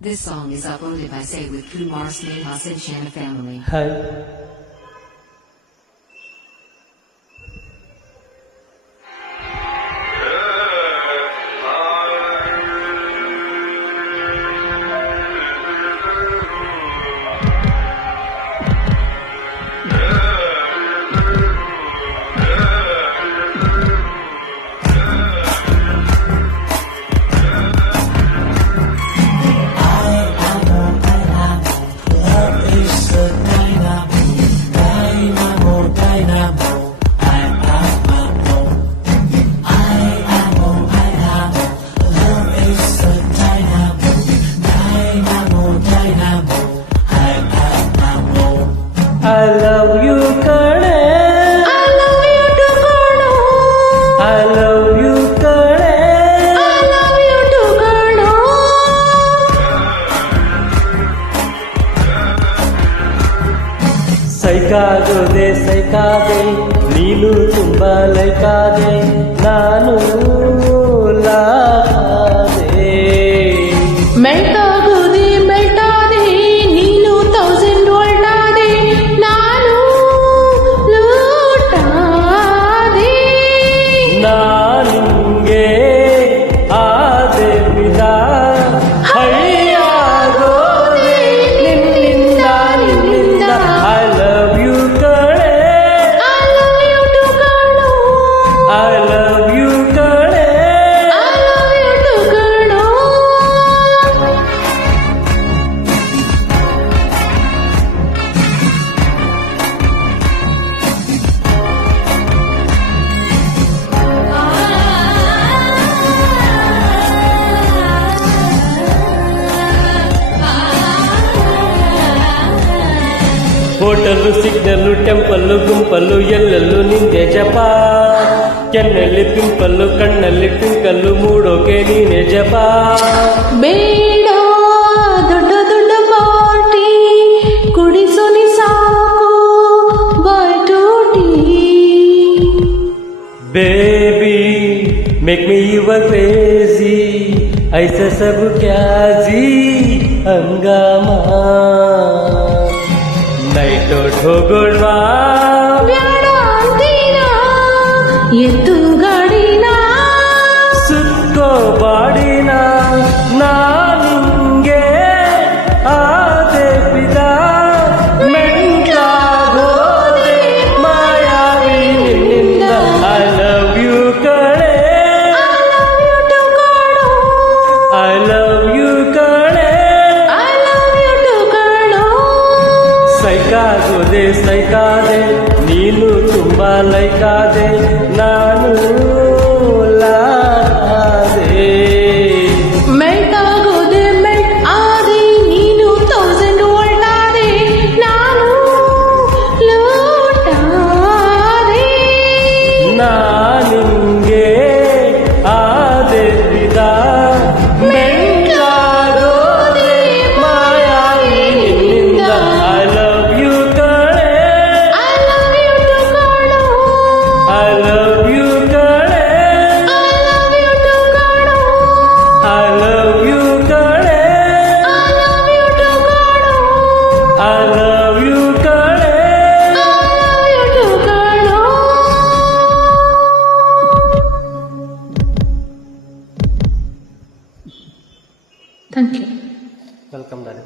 This song is uploaded by Say with Kumar Sneha Sidshana family. Hi. I love you, Kane. I love you too, Kano. I love you, Kane. I love you too, Kano. ಸೈಕಾಗೋದೆ ಸೈಕಾದೆ ನೀನು ತುಂಬಾ ಲೈಕಾದೆ ನಾನು ಲಾದೆ ಮೆಲ್ಟಾಗೋದೆ ಮೆಲ್ಟಾದೆ ನೀನು 1000 volt ಆದೆ ನಾನು ಲೂಟಾದೆ ನಾನಿಂಗೆ ಆದೆ ವಿಧ ಹೈಯಾಗೋದೆ ನಿನ್ನಿಂದ ನಿನ್ನಿಂದ ಐ ಲವ್ ಯು ಕಣೆ I love you too, Kano. I love you ಕಣೆ I love you too, Kano. Hotel signal temple ಗುಂಪಲ್ಲು ಎಲ್ಲೆಲ್ಲೂ ನಿಂದೆ ಜಪ ಕೆನ್ನಲ್ಲಿ ಪಿಂಪಲ್ಲು ಕಣ್ಣಲ್ಲಿ ಪಿಂಕಲ್ಲು ಮೂಡೋಕೆ ನೀನೆ ಜಪ ಬೇಡ ದೊಡ್ಡ ದೊಡ್ಡ ಪಾರ್ಟಿ ಕುಡಿಸು ನೀ ಸಾಕು ಬಟೂಟಿ baby make me your crazy ಐಸಾ ಸಬ್ ಕ್ಯಾ ಜೀ ಹಂಗಾಮಾ ನೈಟ್ ಔಟ್ ಹೋಗೋಣವಾ ಬ್ಯಾಡ ಅಂತೀರಾ ಎತ್ತು ಗಾಡಿನ ಸುತ್ತೋ ಬಾಡಿನ ನಾನಿಂಗೆ ಆದೆ ಪಿದ ಮೆಂಟ್ಲಾಗೋದೆ ಮಾಯಾವಿ ನಿನ್ನಿಂದ ಐ ಲವ್ ಯು ಕಣೆ ಐ ಲವ್ ಯು ಕಣೆ I love you too, Kano. ಸೈಕಾಗೋದೆ ಸೈಕಾದೆ ನೀನು ತುಂಬಾ ಲೈಕಾದೆ ನಾನು ಲಾದೆ ಮೆಲ್ಟಾಗೋದೆ ಮೆಲ್ಟ್ ಆದೆ ನೀನು 1000 ವೋಲ್ಟ್ ಆದೆ ನಾನು ಲೂಟಾದೆ ನಾನಿಂಗೆ ಆದೆ ವಿಧ ಮೆಂಟ್ಲಾಗೋದೆ ಮಾಯಾವಿ ನಿನ್ನಿಂದ ಐ ಲವ್ ಯು ಕಣೆ I love you too, Kano. I love you ಕಣೆ I love you too, Kano. I love you ಕಣೆ I love you too, Kano. I love you ಕಣೆ Thank you. ವೆಲ್ಕಮ್ ದಾರಿ